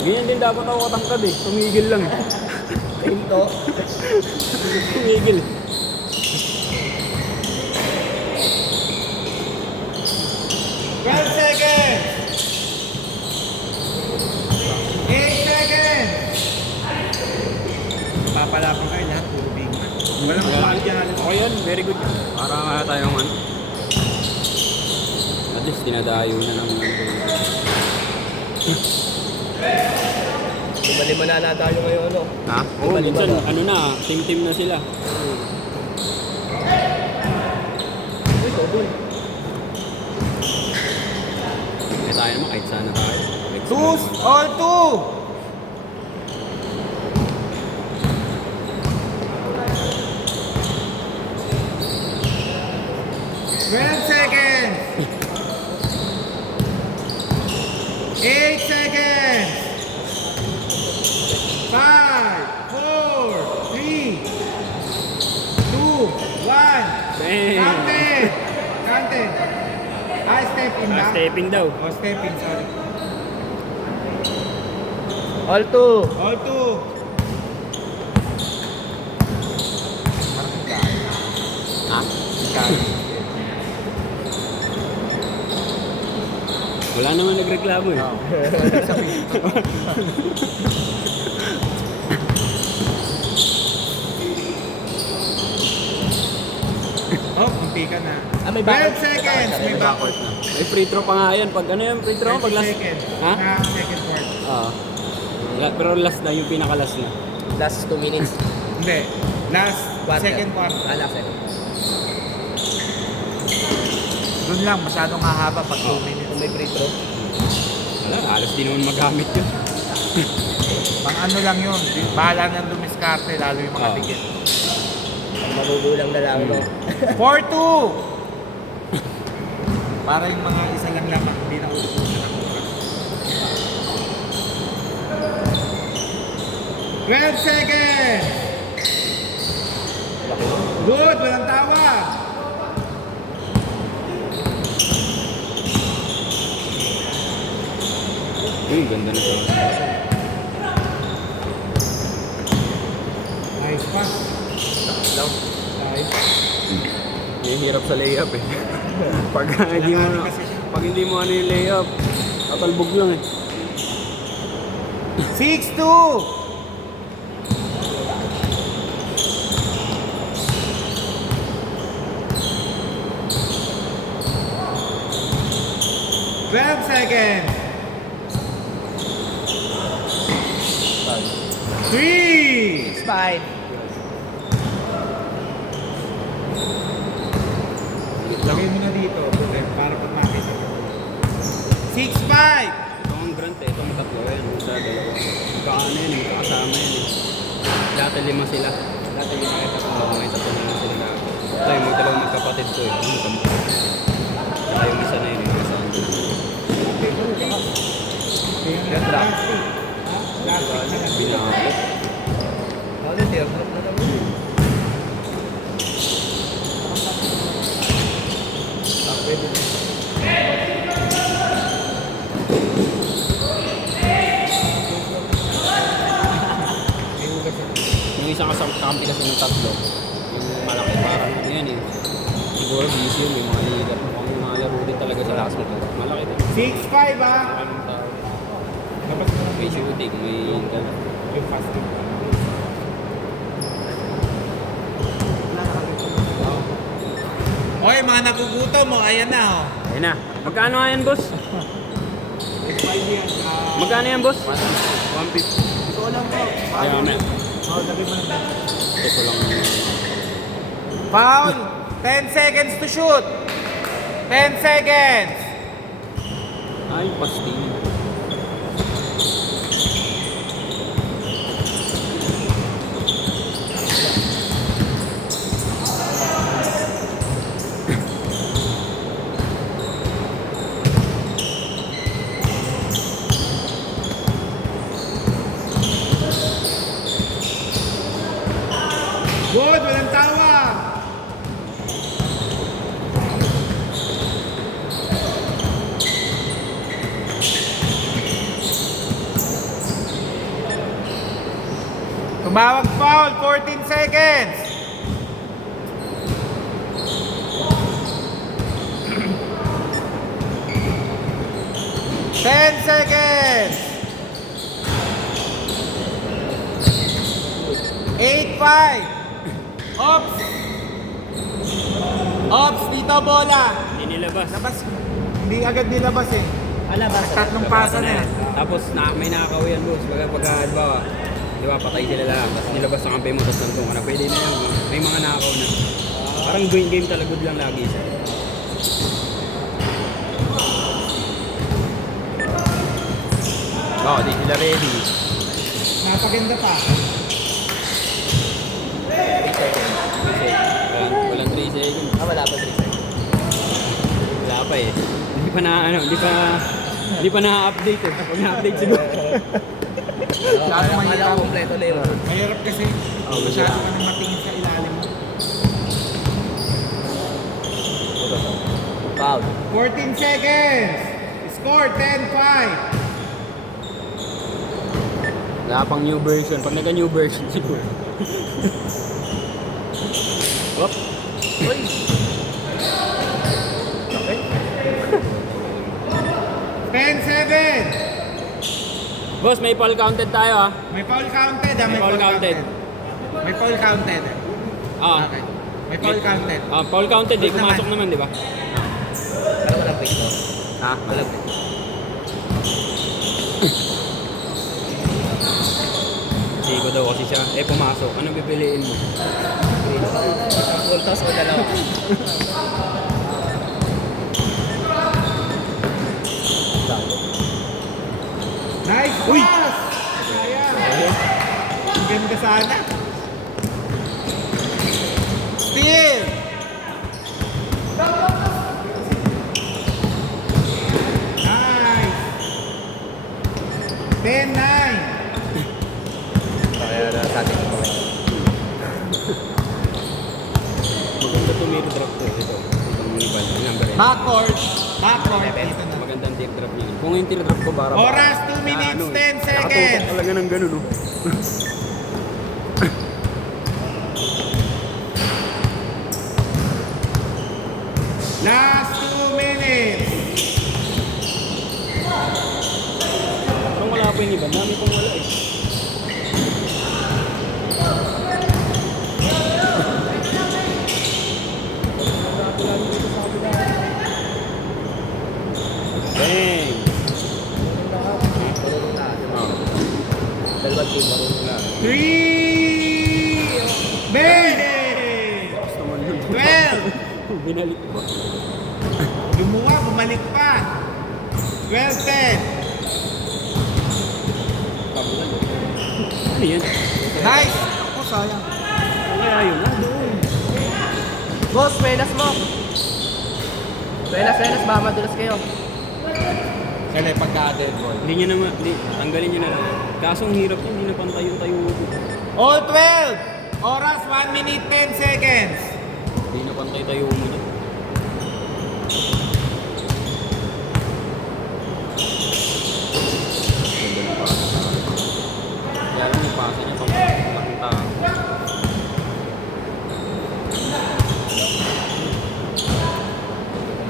Ganyan din dapat ako katangkad eh. Tumigil lang eh. Pinto. Tumigil eh. 12 seconds! 8 seconds! Papalapan kayo lahat, puro big man. Walang mahal dyan. Okay yan, very good. Para nga tayong ano. At least dinadayo na ng Lima-lima na tayo ngayon, ano? Ha? Oo, minsan ano na, team-team na sila. Uy, double. Eh tayo naman kahit sana tayo. Two, all two! Seconds. 8 seconds. 5, 4, 3, 2, 1. Damn. Counted. Counted. Step in lang. Stepping daw. Oh, step in, sorry. All two. All two. Ha? Wala naman nagreklamo eh. Oh, kunti ka na. May 12 seconds. May Backward backward. na. May free throw pa nga yan. Pag ano yung free throw? Pag last... Second. Ha? Second part. Oo. Pero last na, yung pinaka-last na. Last 2 minutes. Hindi. Last. Quarter. Second part. Last second. Doon lang, masyadong mahaba pag 2 minutes. Kung may free throw. Wala, alas di naman magamit yun. Pang ano lang yun. Bahala nang dumiskarte, lalo yung mga Oo. tigil. Pag magugulang na lang, no? 4-2! Para yung mga isa lang lamang, hindi na uubusan ng oras. 12 seconds! Good! Walang tawa! Ganda na siya. Nice pass. Lang. Nice. Yung hirap sa layup eh. pag hindi mo ano yung layup, tatalbog lang eh. 6-2! Seconds. 3. Spine. Lagay mo na dito, para pag makita ko. 6-5. Ito ang grant eh, ito ang tatlo yan. Isa, dalawa. Magkaano yan, magkakasama yan eh. Dati 5 sila. Dati 5 kayo tatlo. Oo, may tatlo na sila na. Ito yung mga dalawang magkapatid ko eh. Saka yung isa na yun, yung isa. Binakot. Ano, teardrop na naman. Pwede na. Yung isang kasampi kasi ng tatlo, yung malaki parang ano yan eh. Siguro busy yun, may mga leader. Mukhang mga laro din talaga sa last week. Malaki din. 6-5 ah. Anong tao? Dapat mo May shooting, may gano'n. yung fasting. Oy, mga nagugutom mo, ayan na oh. Ayun na. Magkano nga yan, boss? Magkano yan, boss? 150. Ito lang po. Kaya na. Oh, lagay mo na. Ito ko lang. Foul! 10 seconds to shoot! 10 seconds! Ay, pasting. Good! Walang tawa! Tumawag foul, 14 seconds. Ten seconds. 8-5. Ops. Ops, dito bola. Hindi nilabas. Labas. Hindi agad nilabas eh. Alabas. Tatlong pasa na yan. Tapos may nakakaw yan, boss. Pagka, halimbawa, di ba, patay sila lahat. Tapos nilabas ang kampi mo, tapos nandun ka na. Pwede na yan. May mga nakakaw na. Parang game talaga good lang lagi siya. Oo, di sila ready. Napaganda pa. 3 seconds. Kasi walang 3 seconds. Wala pa 3 seconds. Wala pa eh. Hindi pa na-update eh. Pag na-update siguro. Lalo Kala mahirap. ko kompleto na yun. Mahirap kasi. Oh, Masyado ka nang matingin sa ilalim mo. Foul. 14 seconds. Score 10-5. Wala pang new version. Pag nagka-new version siguro. Whoop. Uy! Okay. 10-7. Boss, may foul counted tayo ah. May foul counted ah. May foul counted. May foul counted. Ah. Okay. May foul counted. Ah, foul counted eh. Good Pumasok naman, di ba? Pero walang pick to. Ha? Walang pick. Siko daw kasi siya. Eh, pumasok. Anong pipiliin mo? Full toss o dalawa. Nice Uy! pass! Ayan. Ang ganda sana. Steal! Nice! 10-9. Kaya na sa atin yung mga Maganda tumiro drop to. Ito. Itong ibal. Number 8. Backcourt. Backcourt. Dito na. Magandang tip drop niya. Kung yung tira-drop ko, bara Oras, 2 minutes, 10 seconds. Nakatutok talaga ng ganun, no? Last 2 minutes. Parang wala pa yung iba. Dami pang wala eh. Bang! marunong na. Oh. Dalawang team marunong na. 3. Bang! Gusto mo yun. 12. Binalik ko. Lumuha, bumalik pa. 12-10. Ano yan? Nice. Ako, sayang. Ano kaya yun? Ah, doon. Boss, menas mo. Menas, baka madulas kayo. Kaya pagka-dead ball. Hindi nyo naman, tanggalin nyo na lang. Kaso ang hirap yun, hindi na pantay yung tayo. All 12. Oras, 1 minute, 10 seconds. Hindi na pantay tayo mo na. Kaya lang yung pasa niya, pang tao.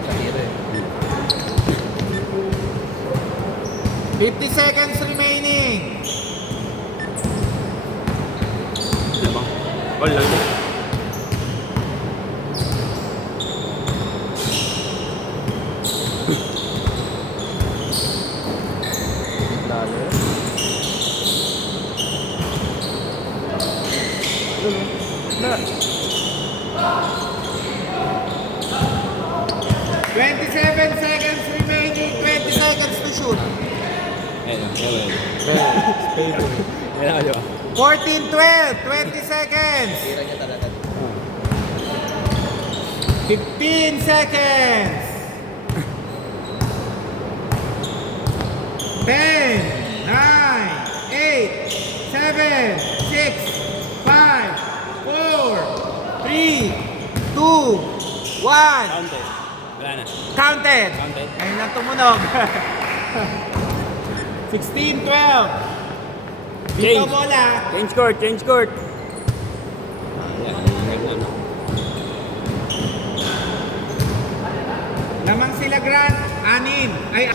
Sa tiro eh. 50 seconds remaining. Ano bang? All lang din. Lalo. Na. 27 seconds remaining. 20 seconds to shoot. Ayun, ayun. Ayun, di ba? 14-12. 20 seconds. Tira niya talaga. 15 seconds. 10, 9, 8, 7, 6, 5, 4, 3, 2, 1. Counted. Wala na. Counted. Counted. Ngayon lang tumunog. 16-12. Dito bola. Change court, change court. Ayan, ingay na, no? Lamang sila Grant. 6. Ay,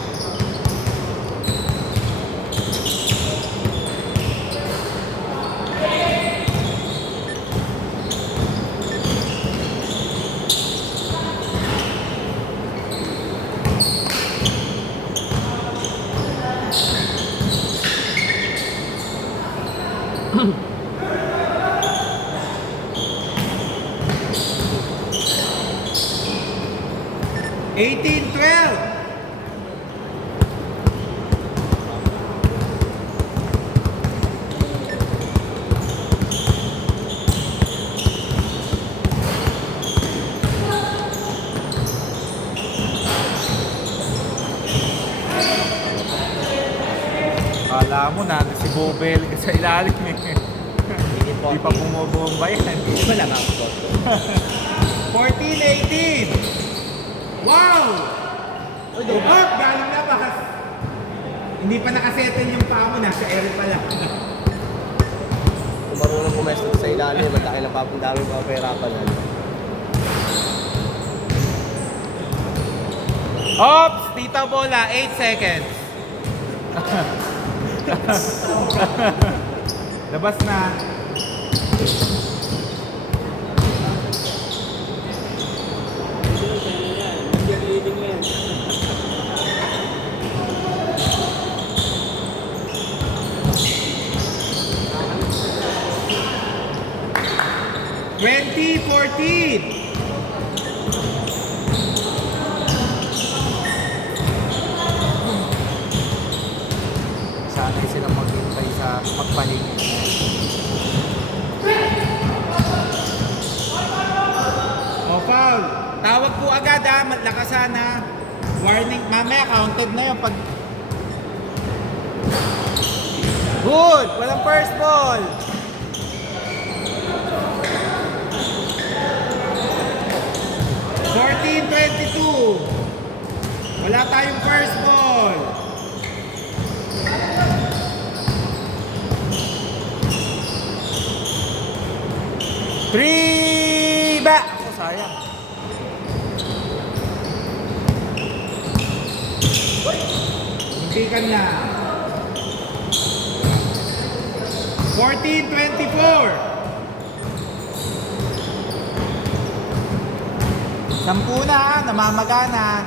Eighteen, 12. Kala mo na si Bobel sa ilalim eh. Di pa bumobomba yan. Wala nga ako. 14, 18. Wow! Oh, galing na ba? Hindi pa nakasettle yung paa mo, nasa ere pa lang. Kung marunong pumesto sa ilalim, at dahil ang dami mga pahirapan na. Ops! Tita bola, 8 seconds. Labas na. Leading yan. 20-14. Sanay silang maghintay sa pagpahinga. O foul. Tawag po agad ha. Lakasan ha. Warning. Mamaya counted na yun. Pag... Good. Walang first ball. Wala tayong first ball. Three ba? Ako sayang. Muntikan na. 14-24. 10 na, namamagana.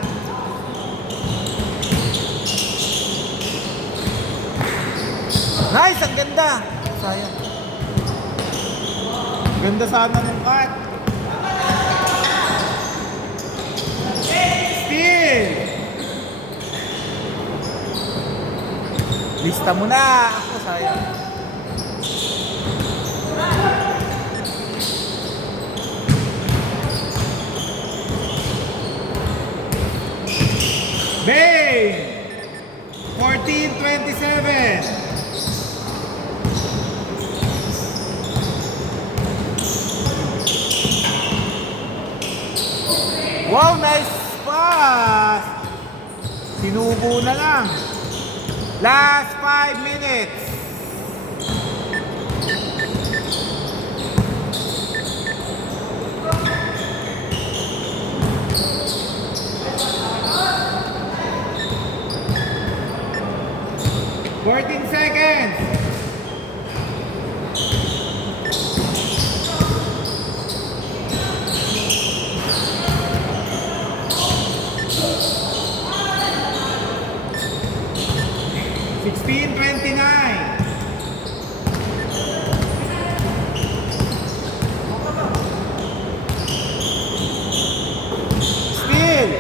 Nice, ang ganda. Sayang. Ganda sana ng cut. Steal. Lista mo na. Ako, sayang. Bang! 14-27. Wow, nice pass! Sinubo na lang. Last 5 minutes. Fourteen seconds. Still.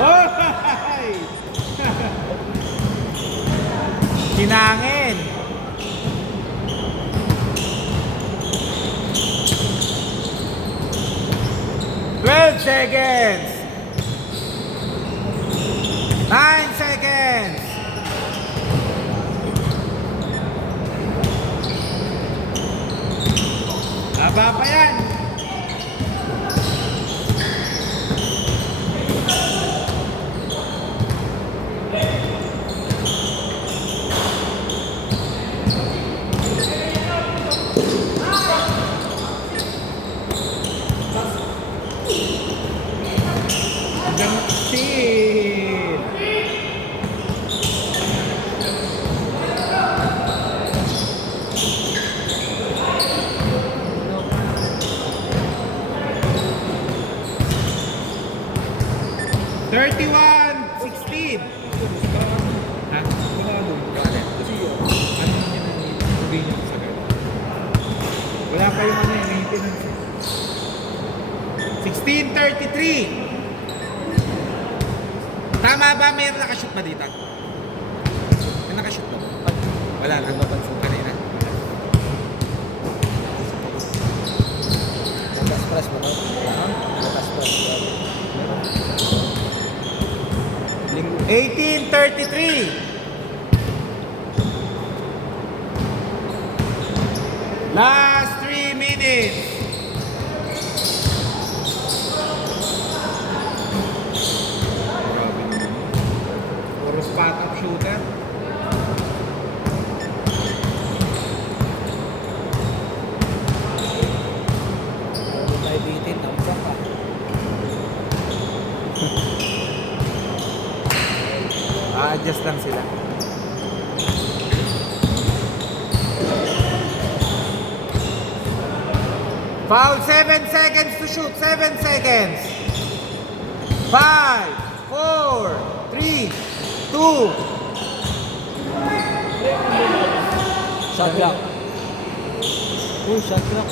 Oh! Kinangin. Seconds. 9 seconds. Haba pa yan. Tama ba? May nakashoot ba dito? May nakashoot ba? Wala na. Kanina. Nag-express mo ba? Nag-express mo ba? 18:33. Last 3 minutes. Puro spot up shooter. Hindi tayo bitin. Tampak ka. Adjust lang sila. Foul, 7 seconds to shoot. 7 seconds. 5, 4, 3, 2. Shot clock. Uy, shot clock.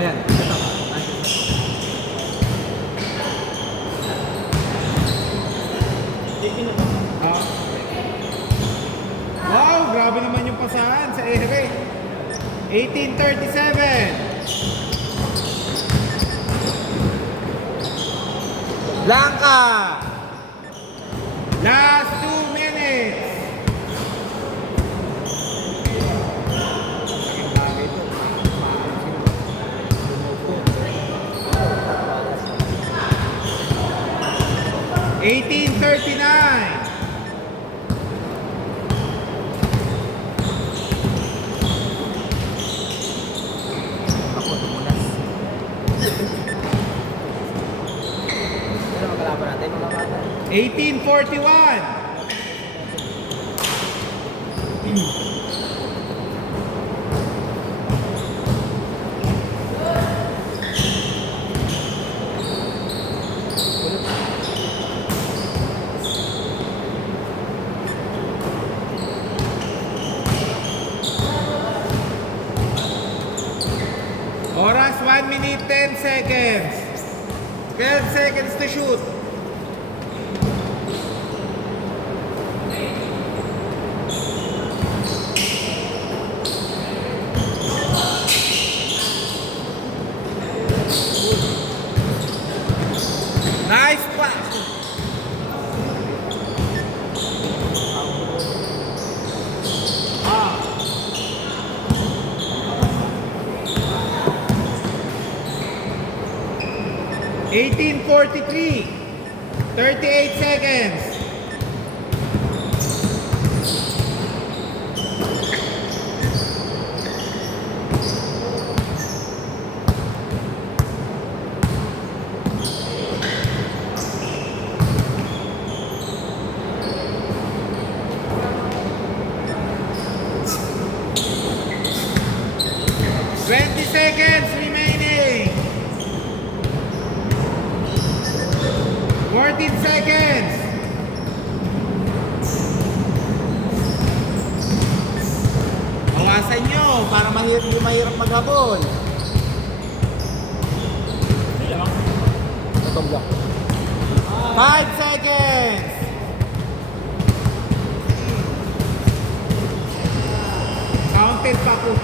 Ayan. Ah. Wow, grabe naman yung pasahan sa Ere. 18:37. Blanca. Last 2 minutes. Ang bagay to. 18:39. Ako, tumunas. Ano ang kalaban natin, mga bata? 18:41. Oras 1 minute 10 seconds. 12 seconds to shoot. Nice pass. Ah. 18:43. 38 seconds. Seconds remaining. 14 seconds. Bawasan nyo para mahirap maghabol. Itong block. 5 seconds. Counted pa po.